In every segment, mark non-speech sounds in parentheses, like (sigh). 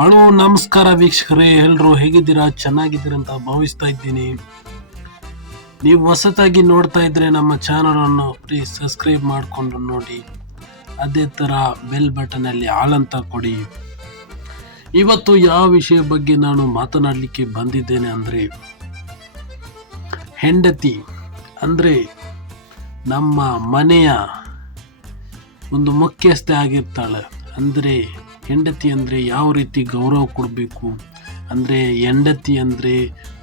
Hello ನಮಸ್ಕಾರ ವೀಕ್ಷಕರೇ ಎಲ್ಲರೂ ಹೇಗಿದ್ದೀರಾ? ಚೆನ್ನಾಗಿದ್ದೀರಾ ಅಂತ ಭಾವಿಸ್ತಾ ಇದ್ದೀನಿ. ನೀವು ಹೊಸತಾಗಿ ನೋಡ್ತಾ ಇದ್ರೆ ನಮ್ಮ ಚಾನಲ್ ಅನ್ನು ಪ್ಲೀಸ್ ಸಬ್ಸ್ಕ್ರೈಬ್ ಮಾಡಿಕೊಂಡು ನೋಡಿ. ಅದೇ ಥರ ಬೆಲ್ ಬಟನ್ ಅಲ್ಲಿ ಆಲ್ ಅಂತ ಕೊಡಿ. ಇವತ್ತು ಯಾವ ವಿಷಯ ಬಗ್ಗೆ ನಾನು ಮಾತನಾಡಲಿಕ್ಕೆ ಬಂದಿದ್ದೇನೆ ಅಂದರೆ, ಹೆಂಡತಿ ಅಂದರೆ ನಮ್ಮ ಮನೆಯ ಒಂದು ಮುಖ್ಯಸ್ಥೆ ಆಗಿರ್ತಾಳೆ. ಅಂದರೆ ಹೆಂಡತಿ ಅಂದರೆ ಯಾವ ರೀತಿ ಗೌರವ ಕೊಡಬೇಕು? ಅಂದರೆ ಹೆಂಡತಿ ಅಂದರೆ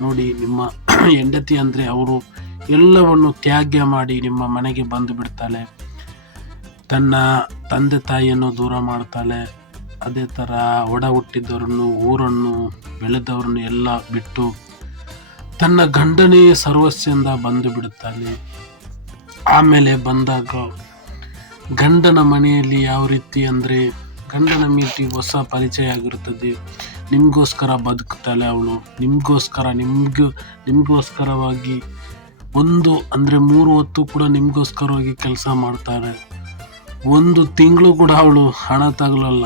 ನೋಡಿ ನಿಮ್ಮ (clears throat) ಹೆಂಡತಿ ಅಂದರೆ ಅವರು ಎಲ್ಲವನ್ನು ತ್ಯಾಗ ಮಾಡಿ ನಿಮ್ಮ ಮನೆಗೆ ಬಂದು ಬಿಡ್ತಾಳೆ. ತನ್ನ ತಂದೆ ತಾಯಿಯನ್ನು ದೂರ ಮಾಡ್ತಾಳೆ. ಅದೇ ಥರ ಒಡ ಹುಟ್ಟಿದವರನ್ನು, ಊರನ್ನು, ಬೆಳೆದವರನ್ನು ಎಲ್ಲ ಬಿಟ್ಟು ತನ್ನ ಗಂಡನೇ ಸರ್ವಸ್ಸಿಂದ ಬಂದು ಬಿಡುತ್ತಾಳೆ. ಆಮೇಲೆ ಬಂದಾಗ ಗಂಡನ ಮನೆಯಲ್ಲಿ ಯಾವ ರೀತಿ ಅಂದರೆ ಗಂಡನ ಮೀಟಿ ಹೊಸ ಪರಿಚಯ ಆಗಿರುತ್ತದೆ ನಿಮಗೋಸ್ಕರ ಬದುಕ್ತಾಳೆ ಅವಳು. ನಿಮಗೋಸ್ಕರ, ನಿಮಗೂ, ನಿಮಗೋಸ್ಕರವಾಗಿ ಒಂದು, ಅಂದರೆ ಮೂರು ಹೊತ್ತು ಕೂಡ ನಿಮಗೋಸ್ಕರವಾಗಿ ಕೆಲಸ ಮಾಡ್ತಾರೆ ಒಂದು ತಿಂಗಳು ಕೂಡ ಅವಳು ಹಣ ತಗಲಲ್ಲ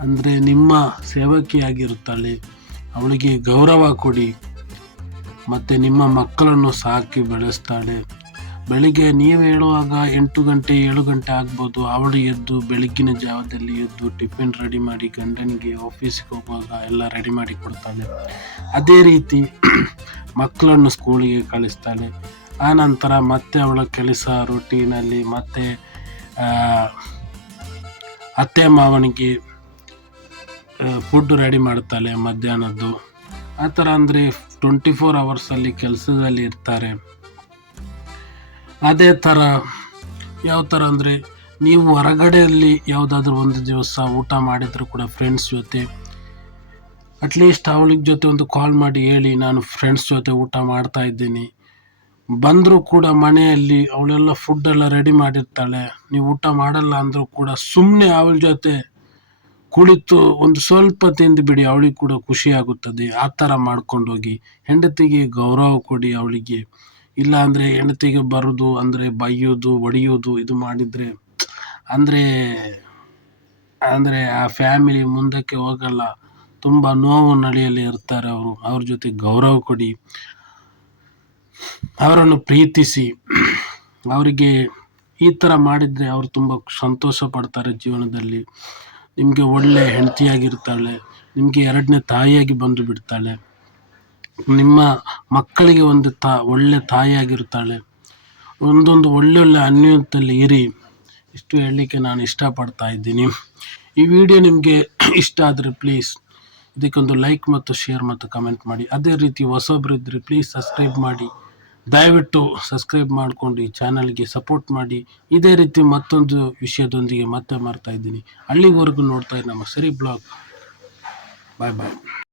ಅಂದರೆ ನಿಮ್ಮ ಸೇವಕಿಯಾಗಿರುತ್ತಾಳೆ. ಅವಳಿಗೆ ಗೌರವ ಕೊಡಿ. ಮತ್ತು ನಿಮ್ಮ ಮಕ್ಕಳನ್ನು ಸಾಕಿ ಬೆಳೆಸ್ತಾಳೆ. ಬೆಳಿಗ್ಗೆ ನೀವು ಹೇಳುವಾಗ ಎಂಟು ಗಂಟೆ, ಏಳು ಗಂಟೆ ಆಗ್ಬೋದು. ಅವಳು ಎದ್ದು ಬೆಳಗ್ಗಿನ ಜಾವದಲ್ಲಿ ಎದ್ದು ಟಿಫಿನ್ ರೆಡಿ ಮಾಡಿ ಗಂಡನಿಗೆ ಆಫೀಸ್ಗೆ ಹೋಗುವಾಗ ಎಲ್ಲ ರೆಡಿ ಮಾಡಿ ಕೊಡ್ತಾಳೆ. ಅದೇ ರೀತಿ (clears throat) ಮಕ್ಕಳನ್ನು ಸ್ಕೂಲಿಗೆ ಕಳಿಸ್ತಾಳೆ. ಆ ನಂತರ ಮತ್ತೆ ಅವಳ ಕೆಲಸ ರೊಟೀನಲ್ಲಿ ಮತ್ತೆ ಅತ್ತೆ ಮಾವನಿಗೆ ಫುಡ್ ರೆಡಿ ಮಾಡ್ತಾಳೆ ಮಧ್ಯಾಹ್ನದ್ದು. ಆ ಥರ ಅಂದರೆ ಟ್ವೆಂಟಿ ಫೋರ್ ಅವರ್ಸಲ್ಲಿ ಕೆಲಸದಲ್ಲಿ ಇರ್ತಾರೆ. ಅದೇ ಥರ ಯಾವ ಥರ ಅಂದರೆ ನೀವು ಹೊರಗಡೆಯಲ್ಲಿ ಯಾವುದಾದ್ರೂ ಒಂದು ದಿವಸ ಊಟ ಮಾಡಿದರೂ ಕೂಡ ಫ್ರೆಂಡ್ಸ್ ಜೊತೆ ಅಟ್ಲೀಸ್ಟ್ ಅವಳಿಗೆ ಜೊತೆ ಒಂದು ಕಾಲ್ ಮಾಡಿ ಹೇಳಿ, ನಾನು ಫ್ರೆಂಡ್ಸ್ ಜೊತೆ ಊಟ ಮಾಡ್ತಾ ಇದ್ದೀನಿ. ಬಂದರೂ ಕೂಡ ಮನೆಯಲ್ಲಿ ಅವಳೆಲ್ಲ ಫುಡ್ ಎಲ್ಲ ರೆಡಿ ಮಾಡಿರ್ತಾಳೆ. ನೀವು ಊಟ ಮಾಡಲ್ಲ ಅಂದರೂ ಕೂಡ ಸುಮ್ಮನೆ ಅವಳ ಜೊತೆ ಕುಳಿತು ಒಂದು ಸ್ವಲ್ಪ ತಿಂದು ಬಿಡಿ, ಅವಳಿಗೆ ಕೂಡ ಖುಷಿಯಾಗುತ್ತದೆ ಆ ಥರ ಮಾಡ್ಕೊಂಡೋಗಿ. ಹೆಂಡತಿಗೆ ಗೌರವ ಕೊಡಿ ಅವಳಿಗೆ. ಇಲ್ಲ ಅಂದರೆ ಹೆಂಡತಿಗೆ ಬರೋದು, ಅಂದರೆ ಬೈಯೋದು, ಹೊಡೆಯೋದು ಇದು ಮಾಡಿದರೆ, ಅಂದರೆ ಅಂದರೆ ಆ ಫ್ಯಾಮಿಲಿ ಮುಂದಕ್ಕೆ ಹೋಗಲ್ಲ. ತುಂಬ ನೋವು ನಳಿಯಲ್ಲಿ ಇರ್ತಾರೆ ಅವರು. ಅವ್ರ ಜೊತೆ ಗೌರವ ಕೊಡಿ. ಅವರನ್ನು ಪ್ರೀತಿಸಿ. ಅವರಿಗೆ ಈ ಥರ ಮಾಡಿದರೆ ಅವರು ತುಂಬ ಸಂತೋಷ ಪಡ್ತಾರೆ ಜೀವನದಲ್ಲಿ. ನಿಮಗೆ ಒಳ್ಳೆ ಹೆಂಡತಿಯಾಗಿರ್ತಾಳೆ. ನಿಮಗೆ ಎರಡನೇ ತಾಯಿಯಾಗಿ ಬಂದು ಬಿಡ್ತಾಳೆ. ನಿಮ್ಮ ಮಕ್ಕಳಿಗೆ ಒಂದು ತಾ, ಒಳ್ಳೆ ತಾಯಿಯಾಗಿರ್ತಾಳೆ ಒಂದೊಂದು ಒಳ್ಳೊಳ್ಳೆ ಅನ್ಯೋನ್ಯದಲ್ಲಿ ಇರಿ. ಇಷ್ಟು ಹೇಳಲಿಕ್ಕೆ ನಾನು ಇಷ್ಟಪಡ್ತಾ ಇದ್ದೀನಿ. ಈ ವಿಡಿಯೋ ನಿಮಗೆ (clears throat) ಇಷ್ಟ ಆದರೆ ಪ್ಲೀಸ್ ಇದಕ್ಕೊಂದು ಲೈಕ್ ಮತ್ತು ಶೇರ್ ಮತ್ತು ಕಮೆಂಟ್ ಮಾಡಿ. ಅದೇ ರೀತಿ ಹೊಸೊಬ್ರು ಇದ್ದರೆ ಪ್ಲೀಸ್ ಸಬ್ಸ್ಕ್ರೈಬ್ ಮಾಡಿ. ದಯವಿಟ್ಟು ಸಬ್ಸ್ಕ್ರೈಬ್ ಮಾಡ್ಕೊಂಡು ಈ ಚಾನಲ್ಗೆ ಸಪೋರ್ಟ್ ಮಾಡಿ. ಇದೇ ರೀತಿ ಮತ್ತೊಂದು ವಿಷಯದೊಂದಿಗೆ ಮತ್ತೆ ಮಾಡ್ತಾ ಇದ್ದೀನಿ. ಅಲ್ಲಿವರೆಗೂ ನೋಡ್ತಾ ಇದ್ದೀನಿ ನಮ್ಮ ಸರಿ ಬ್ಲಾಗ್ ಬಾಯ್ ಬಾಯ್